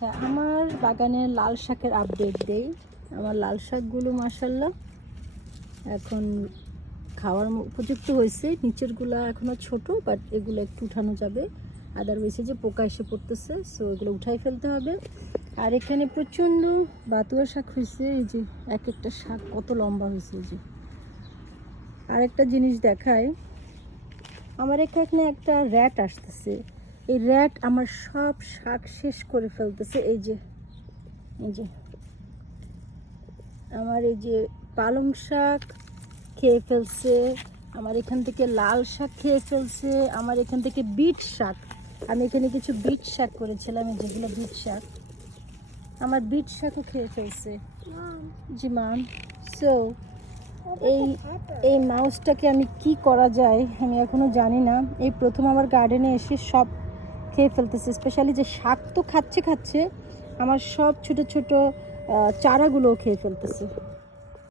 আচ্ছা, আমার বাগানের লাল শাকের আপডেট দেই। আমার লাল শাকগুলো মাশাআল্লাহ এখন খাওয়ার উপযুক্ত হয়েছে। নিচেরগুলা এখনও ছোট, বাট এগুলো একটু উঠানো যাবে। আদারওয়াইজে যে পোকা এসে পড়তেছে, সো এগুলো উঠাই ফেলতে হবে। আর এখানে প্রচণ্ড বাতুয়া শাক হয়েছে। এই যে এক একটা শাক কত লম্বা হয়েছে। এই যে আরেকটা জিনিস দেখায়, আমার এখানে একটা র্যাট আসতেছে। এই র্যাট আমার সব শাক শেষ করে ফেলতেছে। এই যে আমার এই যে পালং শাক খেয়ে ফেলছে, আমার এখান থেকে লাল শাক খেয়ে ফেলছে, আমার এখান থেকে বিট শাক, আমি এখানে কিছু বিট শাক করেছিলাম, যেগুলো বিট শাক, আমার বিট শাকও খেয়ে ফেলছে। জি ম্যাম। সো এই মাউসটাকে আমি কি করা যায় আমি এখনো জানি না। এই প্রথম আমার গার্ডেনে এসে সব খেয়ে ফেলতেছে। স্পেশালি যে শাক তো খাচ্ছে, আমার সব ছোট ছোট চারাগুলোও খেয়ে ফেলতেছে।